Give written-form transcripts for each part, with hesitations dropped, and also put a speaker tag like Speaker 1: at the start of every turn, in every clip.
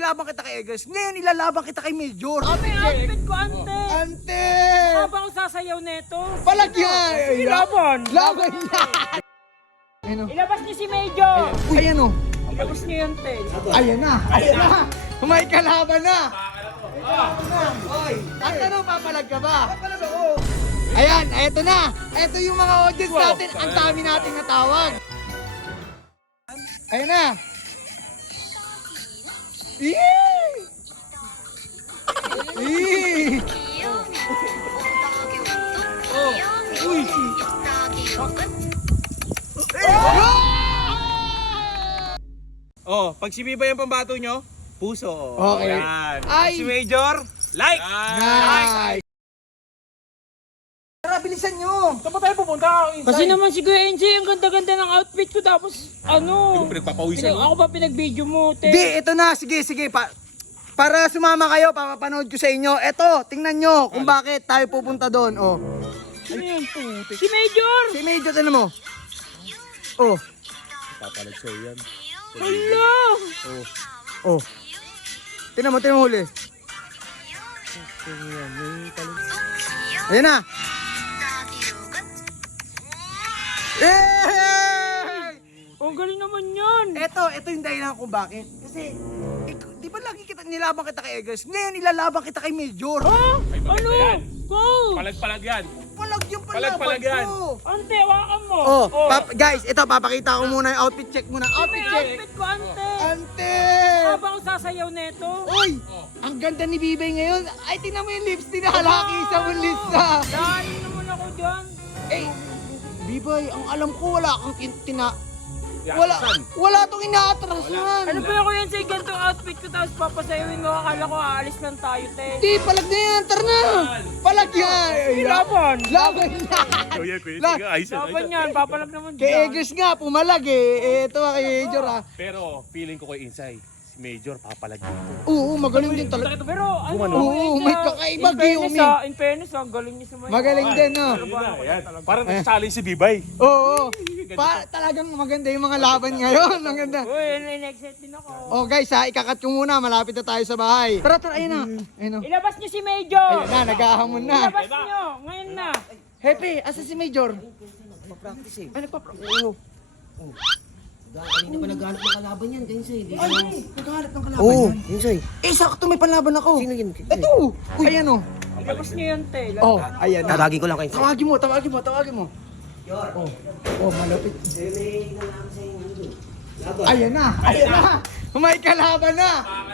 Speaker 1: nilaban kita kay Eggers. Ngayon, ilalaban kita kay Major.
Speaker 2: Ate, outfit ko, ante.
Speaker 1: Ante!
Speaker 2: Habang sasayaw neto.
Speaker 1: Palagyan!
Speaker 2: Sige, laban.
Speaker 1: Laban niya! Ayun o.
Speaker 2: Ilabas niyo si Major.
Speaker 1: Ayan o.
Speaker 2: Ilabas niyo yung tel.
Speaker 1: Ayan na! Ayan na! May kalaban na! Oy! Ang tanong, papalag ka ba? Papalag ako! Ayan, eto na! Eto yung mga audience natin. Ang dami nating natawag. Ayan na! Yee! Yee! Uy!
Speaker 3: Oh, pag si Biba yung pambato nyo, puso.
Speaker 1: Okay.
Speaker 3: Yan.
Speaker 1: Ay!
Speaker 3: Si Major, like!
Speaker 1: Nice! Tara, bilisan nyo!
Speaker 3: Saan ba tayo pupunta?
Speaker 2: Kasi naman si Kuya NJ, ang ganda-ganda ng outfit ko. Tapos, ano?
Speaker 3: Pinagpapawisan mo.
Speaker 2: Ako ba pinag-video mo, te?
Speaker 1: Di, ito na. Sige, sige. Para sumama kayo, papapanood ko sa inyo. Eto, tingnan nyo kung bakit tayo pupunta doon. Oh.
Speaker 2: Ano yan, puti? Si Major!
Speaker 1: Si Major, ano mo? Oh.
Speaker 3: Papalag sa'yo yan.
Speaker 2: Hala!
Speaker 1: Oh. Tingnan mo huli. Ayan na. Yay!
Speaker 2: Ang galing naman yan!
Speaker 1: Ito yung dahilan kung bakit. Kasi, di ba lagi nilaban kita kay Eggers? Ngayon, ilalaban kita kay Major.
Speaker 2: Ha?
Speaker 3: maganda
Speaker 2: Ano?
Speaker 3: yan.
Speaker 2: Go!
Speaker 3: Palag-palag yan.
Speaker 1: Palag yung
Speaker 3: Palag-palag yan.
Speaker 1: ko.
Speaker 2: Ante, hawakan mo!
Speaker 1: Oh, guys, ito papakita ko muna yung outfit check muna. Outfit
Speaker 2: May
Speaker 1: check.
Speaker 2: outfit ko, ante!
Speaker 1: Ante!
Speaker 2: Habang sasayaw neto.
Speaker 1: Uy! Ang ganda ni Bibay ngayon. Ay, tingnan mo yung lipstick na halaki sa mong lista.
Speaker 2: Dahil naman ako dyan.
Speaker 1: Eh, Bibay, ang alam ko wala kang wala tong inaatrasan.
Speaker 2: Ano ba ako yan sa ganitong outfit ko tapos papasayawin mo? Akala ko aalis lang tayo, te.
Speaker 1: Di, palag na yan. Tara na. Palag yan.
Speaker 2: Sige, laban!
Speaker 1: Laban na.
Speaker 3: Kuya,
Speaker 1: Lag.
Speaker 3: ayos yan.
Speaker 2: Laban yan, papalag naman
Speaker 1: Kay
Speaker 2: dyan.
Speaker 1: Eggers nga, pumalag eh. Ito kay Major ah.
Speaker 3: Pero, feeling ko kay Insay, si Major papalag dito.
Speaker 1: Oo, magaling din talaga.
Speaker 2: Pero ano,
Speaker 1: Oo, may kakaiba, Giyumi.
Speaker 2: In fairness, ang galing niya sumayaw.
Speaker 1: Magaling din, no?
Speaker 3: Yan. Parang nagsasalin si Bibay.
Speaker 1: Oo. Talagang maganda yung mga laban ngayon. Ang ganda.
Speaker 2: Uy, na-excite din ako.
Speaker 1: Oh guys ha, ikakat ko muna. Malapit na tayo sa bahay. Tara, ayun na. Ayun na.
Speaker 2: Ilabas niyo si Major!
Speaker 1: Ayun na, nag-ahamon na.
Speaker 2: Ilabas niyo, ngayon na.
Speaker 1: Hepe, asa si Major?
Speaker 4: Mag-practice eh.
Speaker 1: Ay, nagpa-pro.
Speaker 4: Kanina pa naghanap ng kalaban yan, Gainsay.
Speaker 1: Ay, naghahanap ng kalaban
Speaker 4: Oo,
Speaker 1: yan.
Speaker 4: Gainsay.
Speaker 1: Eh, sakto may panlaban ako.
Speaker 4: Sino yun?
Speaker 1: Ito! Ayan o.
Speaker 2: Ilabas niyo yan, te.
Speaker 1: Oh, ayan na.
Speaker 4: Tatagin ko lang kayo.
Speaker 1: Tawagin mo. Oh, malapit. Ayan na. May kalaban na.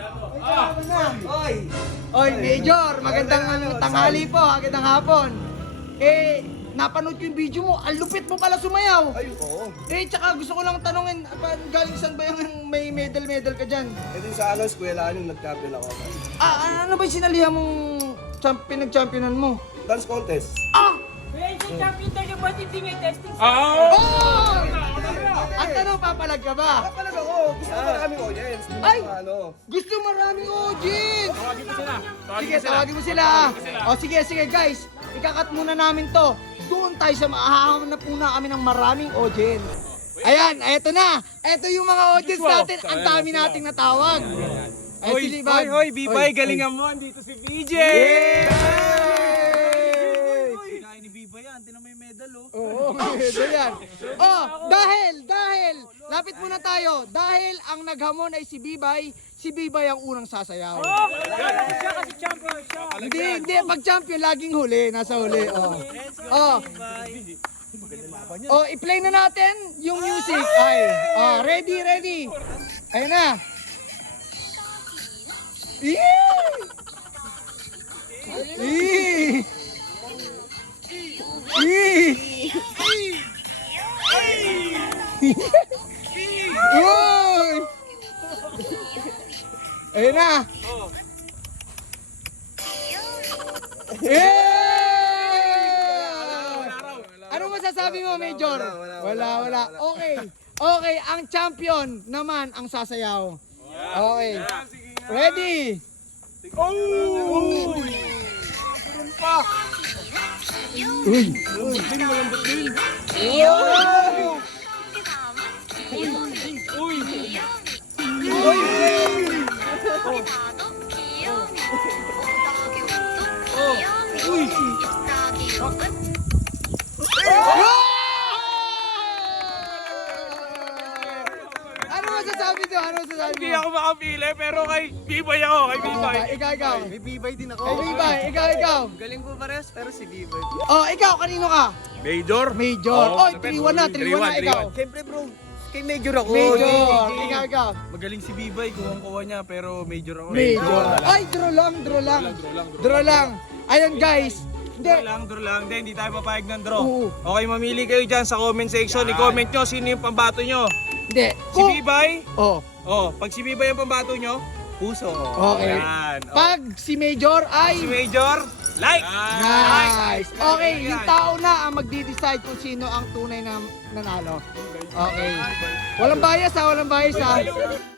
Speaker 1: Oy, Major, magandang tanghali po, magandang hapon. Eh, napanood ko yung video mo, ang lupit mo pala sumayaw.
Speaker 5: Ay, oo.
Speaker 1: Eh, tsaka gusto ko lang tanungin, galing saan ba yung may medal ka dyan?
Speaker 5: Ito yung sa eskwelahan yung nag-champion ako.
Speaker 1: Ano ba yung sinalihan mong pinag-championan mo?
Speaker 5: Dance contest.
Speaker 2: Kuya, yung champion tayo, ba't hindi niya testing sa...
Speaker 1: Oh! Ang tanong, papalag ka ba?
Speaker 5: Papalag ako. Gusto ko maraming audience.
Speaker 1: Ay!
Speaker 5: Ano?
Speaker 1: Gusto maraming audience!
Speaker 3: Tawagin mo sila.
Speaker 1: Sige, tawagin mo sila. O sige, guys. Ikakat muna namin to. Doon tayo sa mahahaman na muna kami ng maraming audience. Ayan, eto na. Eto yung mga audience natin. Ang dami nating natawag. Ay, si Libag.
Speaker 3: Hoy, Bibay, galingan mo. Andito si BJ. Kinain ni Bibay yan. Tinan mo yung medal, oh.
Speaker 1: Oo, medyo yan. Oh, dahil, lapit muna tayo. Dahil ang naghamon ay si Bibay ang unang sasayaw.
Speaker 2: Oh, kala ko siya kasi champion siya.
Speaker 1: Hindi, pag champion, laging huli, nasa huli. Oh, i-play na natin yung music. Ay, ready. Ayun na. Yee! Uy! Ayun na. Ano masasabi mo, Major? Wala. Okay, ang champion naman ang sasayaw. Okay. Ready? Ano masasabi to? Ano masasabi
Speaker 3: Hindi
Speaker 1: mo?
Speaker 3: ako makapili, pero kay Bibay ako, kay Bibay.
Speaker 1: Ikaw.
Speaker 5: May bibay din ako.
Speaker 1: Ay, Bibay, ikaw.
Speaker 5: Galing po parehas, pero si bibay.
Speaker 1: Oh, ikaw, kanino ka?
Speaker 3: Major.
Speaker 1: Major.
Speaker 3: Oo,
Speaker 1: Oy, 3-1 na, 3-1 na, ikaw.
Speaker 5: Siyempre bro, kay Major ako.
Speaker 1: Major. Ikaw.
Speaker 5: Magaling si Bibay, kuha niya, pero Major ako.
Speaker 1: Major. Ay, draw lang. Ayun, guys. Hindi.
Speaker 5: Draw lang. Hindi tayo papayag ng draw.
Speaker 1: Oo.
Speaker 5: Okay, mamili kayo dyan sa comment section. I-comment nyo sino yung pambato nyo.
Speaker 1: Hindi.
Speaker 5: Si Bibay?
Speaker 1: Oh,
Speaker 5: Pag si Bibay yung pambato nyo, puso.
Speaker 1: okay.
Speaker 5: Yan.
Speaker 1: Pag si Major
Speaker 5: Si
Speaker 1: ay...
Speaker 5: Major, like!
Speaker 1: Nice! Okay, yung tao na ang magdi-decide kung sino ang tunay na nanalo. Okay. Walang bias ha.